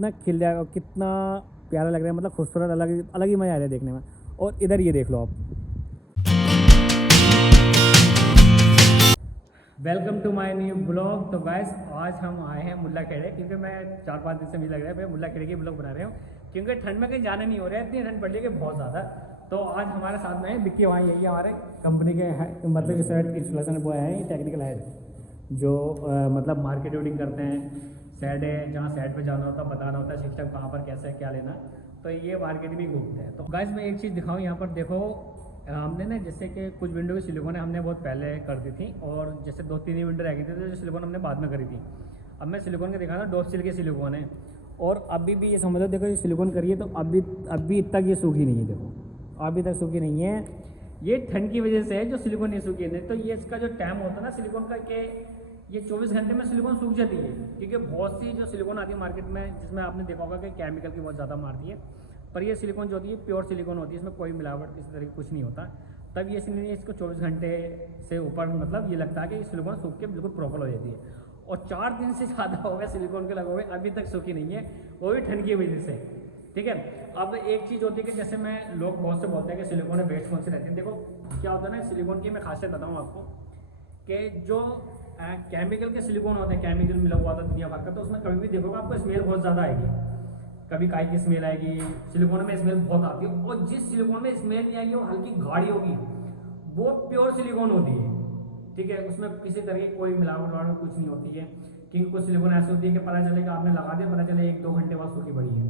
कितना खिल जाएगा और कितना प्यारा लग रहा है, मतलब खूबसूरत, अलग अलग ही मज़ा आ रहा है देखने में। और इधर ये देख लो आप। Welcome to my new blog. तो गाइस आज हम आए हैं मुल्ला खेड़े, क्योंकि मैं 4-5 दिन से मुझे लग रहा है मैं मुल्ला खेड़े की ब्लॉग बना रहा हूँ, क्योंकि ठंड में कहीं जाना नहीं हो रहा है, इतनी ठंड पड़ रही है कि बहुत ज़्यादा। तो आज हमारे साथ में है विक्की भाई, यही हमारे कंपनी के मतलब इस इंस्टॉलेशन बॉय हैं, टेक्निकल हेड, जो मतलब मार्केटिंग करते हैं। सेट है, जहाँ सेट पे जाना होता है, बताना होता है सिस्टम कहाँ पर कैसे क्या लेना, तो ये मार्केट भी घूमते हैं। तो गाइस मैं एक चीज़ दिखाऊँ, यहाँ पर देखो, हमने ना जैसे कि कुछ विंडो की सिलिकॉन हमने बहुत पहले कर दी थी, और जैसे 2-3 ही विंडो रह गई थी, तो जो सिलिकॉन हमने बाद में करी थी। अब मैं सिलिकॉन का दिखा रहा हूँ, डॉपसिल की सिलिकॉन है, और अभी भी ये समझ लो, देखो ये सिलिकॉन करी है तो अभी तक ये सूखी नहीं है। देखो अभी तक सूखी नहीं है, ये ठंड की वजह से है जो सिलिकॉन नहीं सूखी है। नहीं तो ये इसका जो टाइम होता है ना सिलिकॉन का, कि ये 24 घंटे में सिलिकॉन सूख जाती है, क्योंकि बहुत सी जो सिलिकॉन आती है मार्केट में, जिसमें आपने देखा होगा कि केमिकल की बहुत ज़्यादा मारती है, पर ये सिलिकॉन जो होती है प्योर सिलिकॉन होती है, इसमें कोई मिलावट किसी तरह की कुछ नहीं होता। तब ये इसलिए इसको 24 घंटे से ऊपर मतलब ये लगता है कि सिलिकॉन सूख के बिल्कुल प्रॉपर हो जाती है। और 4 दिन से ज़्यादा हो गया सिलिकॉन के लगे हुए, अभी तक सूखी नहीं है, वो भी ठंड की वजह से। ठीक है, अब एक चीज़ होती है कि जैसे मैं लोग बहुत से बोलते हैं कि सिलिकॉन में बेस्ट कौन सी रहती है। देखो क्या होता है ना, सिलिकॉन की मैं खासियत बताऊँ आपको, कि जो केमिकल के सिलिकॉन होते हैं, केमिकल मिला हुआ था दुनिया भर का, तो उसमें कभी भी देखोगे आपको स्मेल बहुत ज़्यादा आएगी, कभी काई की स्मेल आएगी, सिलिकॉन में स्मेल बहुत आती है। और जिस सिलिकॉन में स्मेल नहीं आएगी वो हल्की गाढ़ी होगी, वो प्योर सिलिकॉन होती है। ठीक है, उसमें किसी तरह की कोई मिलावट वावट कुछ नहीं होती है। क्योंकि कुछ सिलिकॉन ऐसी होती है कि पता चलेगा आपने लगा दिया, पता चले 1-2 घंटे बाद सूखी पड़ी है।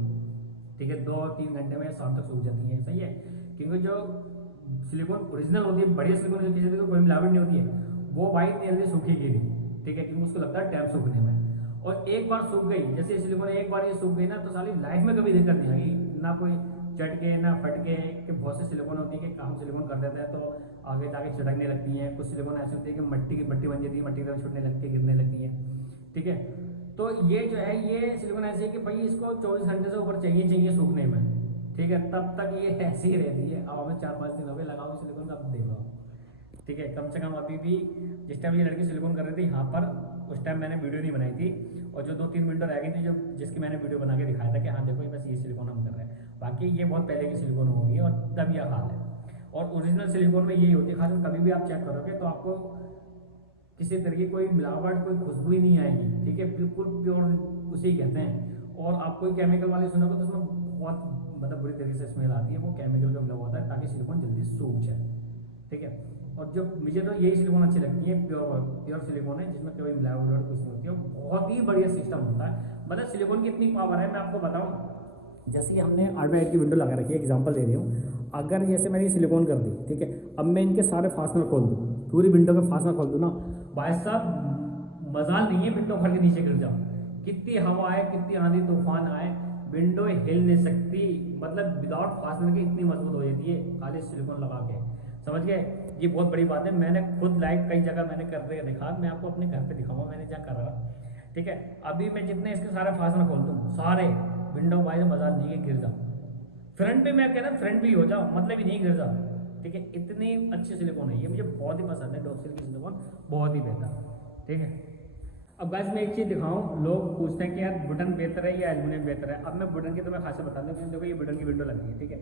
ठीक है, 2-3 घंटे में शाम तक सूख जाती है, सही है। क्योंकि जो सिलिकॉन ओरिजिनल होती है, बढ़िया सिलिकॉन जो किसी तरह कोई मिलावट नहीं होती है, वो वाइट जल्दी सूखेगी नहीं। ठीक है, क्योंकि उसको लगता है टाइम सूखने में। और एक बार सूख गई, जैसे सिलिकॉन एक बार ये सूख गई ना, तो सारी लाइफ में कभी दिक्कत नहीं आएगी, ना कोई चटके ना फटके। कि बहुत से सिलिकॉन होती है कि हम सिलिकॉन कर देते हैं तो आगे जाके चटकने लगती हैं। कुछ सिलिकॉन ऐसी होती है कि मट्टी की मट्टी बन जाती है, मट्टी की तरफ छूटने लगती है, गिरने लगती है। ठीक है, तो ये जो है ये सिलिकॉन ऐसी है कि भाई इसको 24 घंटे से ऊपर चाहिए सूखने में। ठीक है, तब तक ये ऐसी ही रहती है। अब हमें 4-5 दिन हो गए लगा हुआ सिलिकॉन का, अब देख लो। ठीक है, कम से कम अभी भी जिस टाइम ये लड़की सिलिकॉन कर रही थी यहाँ पर, उस टाइम मैंने वीडियो नहीं बनाई थी, और जो 2-3 विंडो रह गई थी जो जिसकी मैंने वीडियो बना के दिखाया था कि हाँ देखो ये बस ये सिलिकॉन हम कर रहे हैं, बाकी ये बहुत पहले की सिलिकॉन होगी और तब यह हाल है। और ओरिजिनल सिलिकॉन में यही होती है, खासकर कभी भी आप चेक करोगे तो आपको किसी तरह की कोई मिलावट कोई खुशबू ही नहीं आएगी। ठीक है, बिल्कुल प्योर उसे कहते हैं। और आप कोई केमिकल वाले सुनोगे तो उसमें बहुत मतलब बुरी तरीके से स्मेल आती है, वो केमिकल का मिला हुआ होता है ताकि सिलिकॉन जल्दी सूख जाए। ठीक है, और जो मुझे तो यही सिलिकॉन अच्छी लगती है, प्योर प्योर सिलिकॉन है, जिसमें कोई मिलावट कुछ नहीं होती है, बहुत ही बढ़िया सिस्टम होता है। मतलब सिलिकॉन की इतनी पावर है, मैं आपको बताऊँ, जैसे हमने 8x8 की विंडो लगा रखी है, एग्जांपल दे रही हूँ। अगर जैसे मैंने सिलिकॉन कर दी, ठीक है, अब मैं इनके सारे फास्टनर खोल दूँ, पूरी विंडो के फास्टनर खोल दूँ ना, भाई साहब मजाल नहीं है विंडो खोल के नीचे गिर जाओ, कितनी हवा आए, कितनी आंधी तूफान आए, विंडो हिल नहीं सकती। मतलब विदाउट फास्टनर के इतनी मजबूत हो जाती है खाली सिलिकॉन लगा के, समझ गए। ये बहुत बड़ी बात है, मैंने खुद लाइव कई जगह मैंने करके देखा, मैं आपको अपने घर पे दिखाऊंगा मैंने क्या कर रहा। ठीक है, अभी मैं जितने इसके सारे फास्टनर खोल दूँ, सारे विंडो भाई मजाल नहीं है गिर जाओ। फ्रंट पे मैं कह रहा फ्रंट भी हो जाओ, मतलब ही नहीं गिर जाओ। ठीक है, इतनी अच्छी सिलिकॉन है ये, मुझे बहुत ही पसंद है डॉक्सिल की सिलिकॉन, बहुत ही बेहतर। ठीक है, अब गाइस मैं एक चीज़ दिखाऊं, लोग पूछते हैं कि यार वुडन बेहतर है या एल्यूमिनियम बेहतर है। अब मैं वुडन की तो मैं खासियत बता दूं कि देखो ये वुडन की विंडो लगी है। ठीक है,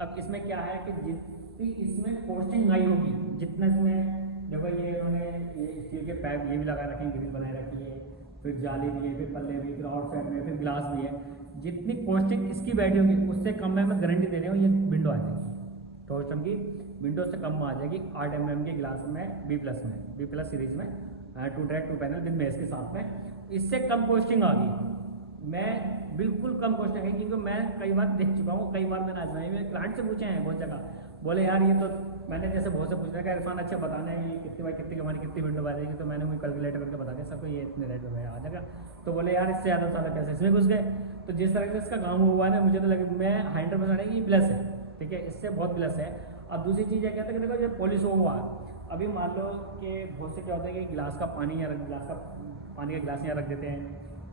अब इसमें क्या है कि जितनी इसमें कॉस्टिंग आई होगी, जितना इसमें देखो ये इन्होंने ये स्टील के पाइप ये भी लगा रखे हैं, ग्रिल बनाए रखी है, फिर जाली भी है, फिर पल्ले भी, फिर आउटसाइड में फिर ग्लास भी है। जितनी कॉस्टिंग इसकी बैठी होगी उससे कम में मैं गारंटी दे रही हूँ ये विंडो आ जाएगी। टोस्टम की विंडो से कम में आ जाएगी 8 mm के ग्लास में, बी प्लस सीरीज में, 2 ट्रैक 2 पैनल विद मेस के साथ में, इससे कम कॉस्टिंग आ गई। मैं बिल्कुल कम कॉस्टिंग है, क्योंकि मैं कई बार देख चुका हूँ, कई बार मैंने आजमाई, मेरे क्लाइंट से पूछे हैं बहुत जगह, बोले यार ये तो मैंने जैसे बहुत से पूछ रहा है इरफान अच्छा बताना है ये कितनी बाई कितनी कमानी कितनी विंडो आ जाएगी, तो मैंने वही कैलकुलेटर करके बता दिया सबको ये इतने रेट में आ जाएगा। तो बोले यार इससे ज़्यादा सारे पैसे इसमें घुस गए। तो जिस तरह से इसका काम हुआ है ना, मुझे तो लगे मैं 100% है कि प्लस है। ठीक है, इससे बहुत प्लस है। अब दूसरी चीज़ है क्या था कि देखो ये पॉलिश हुआ, अभी मान लो कि बहुत से क्या होता है कि गिलास का पानी या गिलास का पानी का गिलास यहाँ रख देते हैं।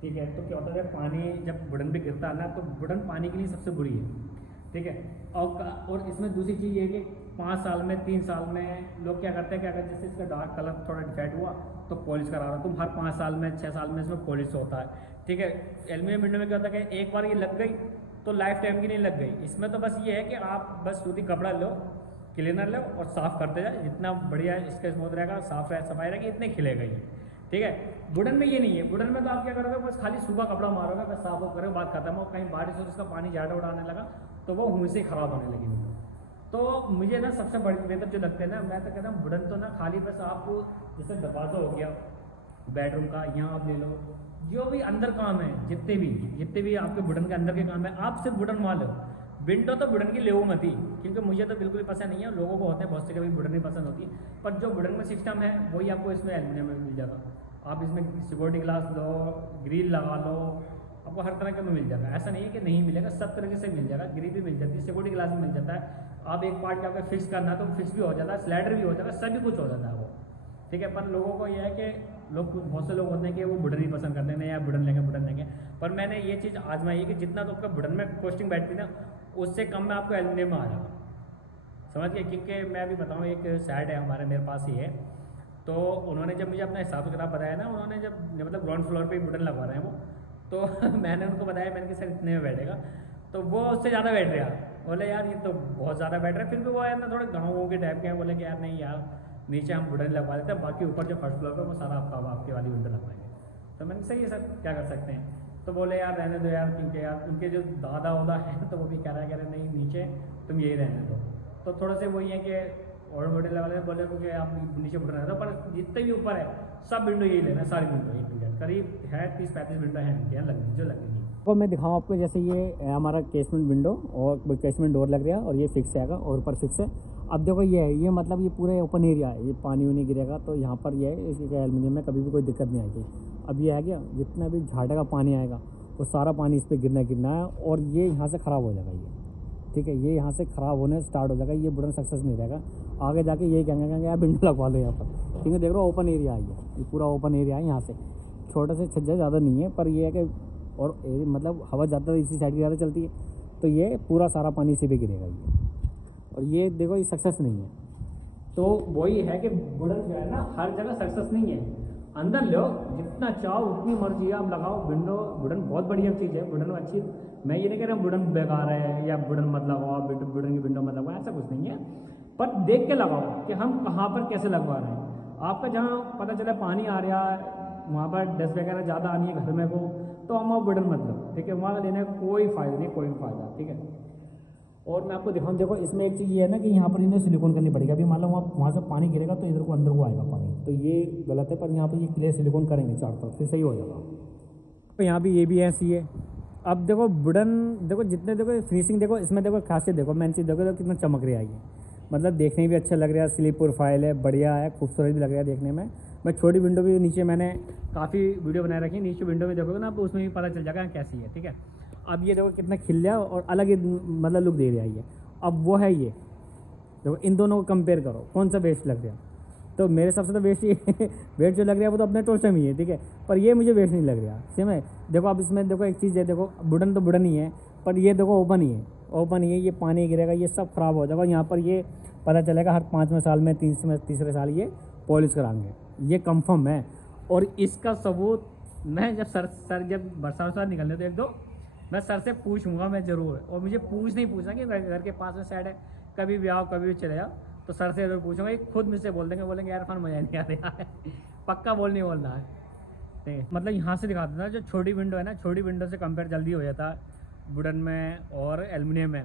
ठीक है, तो क्या होता है पानी जब वुडन पे गिरता है ना, तो वुडन पानी के लिए सबसे बुरी है। ठीक है, और इसमें दूसरी चीज़ ये है कि 5 साल में 3 साल में लोग क्या करते हैं कि अगर जैसे इसका डार्क कलर थोड़ा डिफेक्ट हुआ तो पॉलिश करा रहा, तुम हर 5 साल में 6 साल में इसमें पॉलिश होता है। ठीक है। एल्यूमिनियम विंडो में क्या होता है कि एक बार ये लग गई तो लाइफ टाइम की नहीं लग गई। इसमें तो बस ये है कि आप बस सूती कपड़ा लो, क्लीनर लो और साफ़ करते जाए, जितना बढ़िया इसका स्मूथ रहेगा, साफ रहे, सफाई रहेगी, इतने खिलेगा ये, ठीक है। वुडन में ये नहीं है। वुडन में तो आप क्या करोगे, बस खाली सूखा कपड़ा मारोगे, बस साफ हो करोगे, बात खत्म हो। कहीं बारिश हो उसका पानी ज़्यादा उड़ाने लगा तो वो वहीं से ख़राब होने लगी विंडो। तो मुझे ना सबसे बड़ी बेहतर जो लगते हैं ना, मैं तो कहता हूँ वुडन तो ना खाली बस आपको जैसे दरवाज़ा हो गया बेडरूम का, यहाँ आप ले लो, जो भी अंदर काम है, जितने भी आपके वुडन के अंदर के काम है, आप सिर्फ वुडन मान लो। विंडो तो वुडन की लेवो मत ही, क्योंकि मुझे तो बिल्कुल ही पसंद नहीं है, लोगों को होते हैं बहुत से कभी वुडन नहीं पसंद होती, पर जो वुडन में सिस्टम है वही आपको इसमें एल्यूमिनियम में मिल जाएगा। आप इसमें सिक्योरिटी ग्लास लो, ग्रिल लगा लो, आपको हर तरह के में मिल जाएगा। ऐसा नहीं है कि नहीं मिलेगा, सब तरीके से मिल जाएगा। ग्रिल भी मिल जाती है, सिक्योरिटी ग्लास भी मिल जाता है। आप एक पार्ट आपको फिक्स करना है तो फिक्स भी हो जाता है, स्लाइडर भी हो जाएगा, सभी कुछ हो जाता है वो, ठीक है। पर लोगों को यह है कि बहुत से लोग होते हैं कि वो वुडन ही पसंद करते हैं, या वुडन लेंगे। पर मैंने ये चीज़ आजमाई है कि जितना तो आपका वुडन में कॉस्टिंग बैठती ना, उससे कम में आपको एल्यूमिनियम में आ जाएगा, समझ गए। क्योंकि मैं अभी बताऊँ, एक साइड है हमारे मेरे पास ही है, तो उन्होंने जब मुझे अपना हिसाब किताब बताया ना, उन्होंने जब मतलब ग्राउंड फ्लोर पे वुडन लगवा रहे हैं वो, तो मैंने उनको बताया, मैंने कि सर इतने में बैठेगा, तो वो उससे ज़्यादा बैठ रहा। बोले यार ये तो बहुत ज़्यादा बैठ रहा है। फिर भी वो है ना थोड़े गाँवों के टाइप के हैं, बोले कि यार नहीं यार नीचे हम वुडन लगवा देते हैं, बाकी ऊपर जो फर्स्ट फ्लोर पे वो सारा आपके वाली विंडो लगवाएंगे। तो मैंने सही है सर, क्या कर सकते हैं। तो बोले यार रहने दो यार, क्योंकि यार उनके जो दादा वादा है तो वो भी कह रहे नहीं नीचे तुम यही रहने दो। तो थोड़ा से वही है कि और बड़े लेवल में बोले क्योंकि आप नीचे वुडन रहते हो, पर जितने भी ऊपर है सब विंडो यही लेना, सारी विंडो करीब है 30-35 विंडो है इनके यहाँ लगनी जो लगेंगी। तो मैं दिखाऊँ आपको, जैसे ये हमारा केसमेंट विंडो और केसमेंट डोर लग रहा है, और ये फिक्स आएगा और ऊपर फिक्स है। अब देखो ये है, ये मतलब ये पूरे ओपन एरिया है, ये पानी वानी गिरेगा तो यहाँ पर ये है, इसके एल्यूमिनियम में कभी भी कोई दिक्कत नहीं आएगी। अब ये है क्या, जितना भी झाड़े का पानी आएगा वो सारा पानी इस पर गिरना है, और ये यहाँ से ख़राब हो जाएगा ये, ठीक है। ये यहाँ से ख़राब होने स्टार्ट हो जाएगा, ये वुडन सक्सेस नहीं रहेगा। आगे जाके ये कहेंगे यार विंडो लगवा लो यहाँ पर, क्योंकि देख रहे हो ओपन एरिया है, ये पूरा ओपन एरिया है। यहाँ से छोटा से छज्जा ज़्यादा नहीं है, पर ये है कि और मतलब हवा ज़्यादा इसी साइड की ज़्यादा चलती है, तो ये पूरा सारा पानी इसी पे गिरेगा ये। और ये देखो ये सक्सेस नहीं है। तो वही है कि वुडन जो है ना हर जगह सक्सेस नहीं है। अंदर लो जितना चाहो उतनी मर्जी आप लगाओ विंडो, वुडन बहुत बढ़िया चीज़ है, वुडन अच्छी। मैं ये नहीं कह रहा वुडन बेकार है या वुडन मत लगाओ, वुडन की विंडो मत लगाओ, ऐसा कुछ नहीं है। पर देख के लगाओ कि हम कहाँ पर कैसे लगवा रहे हैं। आपका जहाँ पता चला पानी आ रहा है, वहाँ पर डस्ट वगैरह ज़्यादा आनी है घर में को, तो हम आप वुडन मत लो, ठीक है। वहाँ लेने का कोई फ़ायदा नहीं, कोई फ़ायदा, ठीक है। और मैं आपको दिखाऊँ, देखो इसमें एक चीज़ ये है ना कि यहाँ पर इन्हें सिलिकॉन करनी पड़ेगी। अभी मान लो वहाँ से पानी गिरेगा तो इधर को अंदर को आएगा पानी, तो ये गलत है। पर यहाँ पर ये क्लियर सिलिकॉन करेंगे चारों तरफ, फिर सही हो जाएगा। तो यहाँ भी ये भी ऐसी है। अब देखो वुडन, देखो जितने देखो फिनिशिंग देखो इसमें, देखो खासियत देखो, मेन चीज़ देखो कितना चमक रहा है ये, मतलब देखने भी अच्छा लग रहा है, स्लिप प्रोफाइल है, बढ़िया है, खूबसूरत भी लग रहा है देखने में। मैं छोटी विंडो भी नीचे मैंने काफ़ी वीडियो बनाए रखी है, नीचे विंडो में देखोगे ना आप, उसमें भी पता चल जाएगा कैसी है, ठीक है। अब ये देखो कितना खिल रहा है और अलग ही मतलब लुक दे रहा है ये। अब वो है ये देखो, इन दोनों को कंपेयर करो कौन सा बेस्ट लग रहा है। तो मेरे हिसाब से तो बेस्ट ही बेस्ट जो लग रहा है वो तो अपने टोस्ट में ही है, ठीक है। पर ये मुझे बेस्ट नहीं लग रहा, सेम है। देखो अब इसमें देखो एक चीज़ है, देखो वुडन तो वुडन ही है, पर ये देखो ओपन ही है, ओपन ही है, ये पानी गिरेगा ये सब ख़राब हो जाएगा। यहाँ पर ये पता चलेगा हर 5वें साल में, तीसरे साल ये पॉलिश कराएंगे, ये कंफर्म है। और इसका सबूत मैं जब सर जब बरसात निकलने तो एक दो मैं सर से पूछूंगा मैं ज़रूर। और मुझे नहीं पूछना कि घर के पास में साइड है, कभी भी आओ कभी भी चले जाओ, तो सर से ज़रूर पूछूंगा। खुद मुझसे बोल देंगे, बोलेंगे यार फन मज़ा नहीं आ रहा है पक्का बोलना है, ठीक है। मतलब यहाँ से दिखा देता जो छोटी विंडो है ना, छोटी विंडो से कंपेयर जल्दी हो जाता वुडन में और एल्युमिनियम में,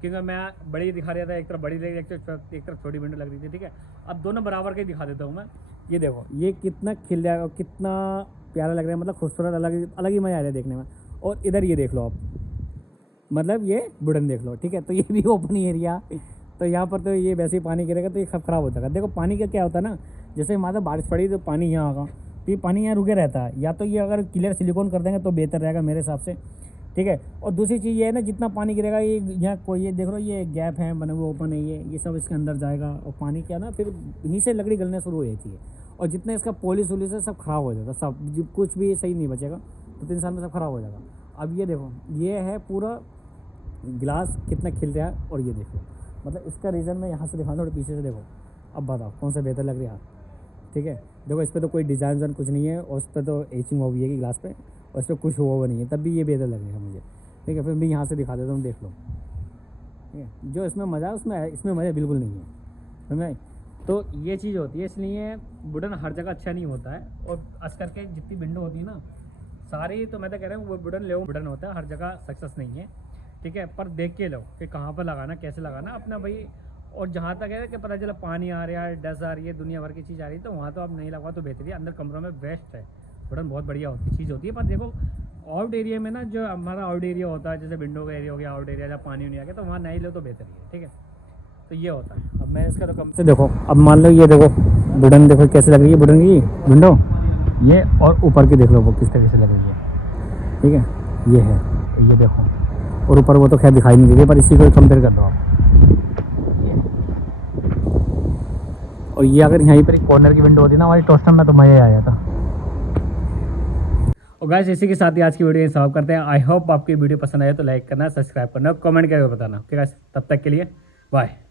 क्योंकि मैं बड़ी दिखा रहा था, एक तरफ बड़ी लग रही, एक तरफ छोटी विंडो लग रही थी, ठीक है। अब दोनों बराबर के दिखा देता हूँ मैं। ये देखो ये कितना खिल रहा है और कितना प्यारा लग रहा है, मतलब खूबसूरत, अलग ही मज़ा आ रहा है देखने में। और इधर ये देख लो आप, मतलब ये वुडन देख लो, ठीक है। तो ये भी ओपन एरिया, तो यहाँ पर तो ये वैसे ही पानी गिरेगा तो ये ख़राब हो जाएगा। देखो पानी का क्या होता है ना, जैसे मान लो बारिश पड़ी तो पानी यहाँ आगा, तो ये पानी यहाँ रुके रहता है। या तो ये अगर क्लियर सिलिकॉन कर देंगे तो बेहतर रहेगा मेरे हिसाब से, ठीक है। और दूसरी चीज़ ये है ना, जितना पानी गिरेगा ये यहाँ कोई ये देख लो ये गैप है बने हुए, ओपन है ये सब इसके अंदर जाएगा, और पानी क्या ना फिर यहीं से लकड़ी गलने शुरू हो जाती है। और जितना इसका पॉलिश वॉलिश है सब ख़राब हो जाएगा, सब कुछ भी सही नहीं बचेगा, 2-3 साल में सब ख़राब हो जाएगा। अब ये देखो ये है पूरा गिलास कितना खिल रहा है, और ये देखो मतलब इसका रीज़न मैं यहाँ से दिखाऊँ थोड़ा पीछे से देखो। अब बताओ कौन सा बेहतर लग रहा है, ठीक है। देखो इस पर तो कोई डिज़ाइन कुछ नहीं है, और उस पर तो एचिंग हो गई है गिलास पे, और इसमें कुछ हुआ नहीं है, तब भी ये बेहतर लगेगा मुझे। ठीक है, फिर मैं यहाँ से दिखा देता हूँ, देख लो। ठीक है, जो इसमें मज़ा है उसमें इसमें मज़ा बिल्कुल नहीं है, समझ में? तो ये चीज़ होती है, इसलिए वुडन हर जगह अच्छा नहीं होता है। और खास करके जितनी विंडो होती है ना सारी, तो मैं तो कह रहा हूँ वो वुडन ले, वुडन होता है, हर जगह सक्सेस नहीं है। ठीक है, पर देख के लो कि कहाँ पर लगाना, कैसे लगाना अपना भाई। और जहाँ तक है कि पता चला पानी आ रहा है, डस्ट आ रही है, दुनिया भर की चीज़ आ रही है, तो वहाँ तो आप नहीं लगवा तो बेहतर है। अंदर कमरों में बेस्ट है, वुडन बहुत बढ़िया होती चीज़ होती है। पर देखो आउट एरिया में ना, जो हमारा आउट एरिया होता है, जैसे विंडो का एरिया हो गया, आउट एरिया जहाँ पानी नहीं आ गया, तो वहाँ नहीं लो तो बेहतर ही है। ठीक है, तो ये होता है। अब मैं इसका तो कम से देखो, अब मान लो ये देखो वुडन, देखो कैसे लग रही है वुडन की विंडो, ये और ऊपर की देख लो वो किस तरह से लग रही है। ठीक है, ये है, ये देखो, और ऊपर वो तो खैर दिखाई नहीं दे रही, पर इसी को कंपेयर कर दो आप। और ये अगर यहीं पर एक कॉर्नर की विंडो होती ना हमारी टोस्टर में, तो मज़ा आ जाता। और गाइस इसी के साथ ही आज की वीडियो समाप्त करते हैं। आई होप आपकी वीडियो पसंद आए तो लाइक करना, सब्सक्राइब करना, कमेंट करके बताना। ओके गाइस, तब तक के लिए बाय।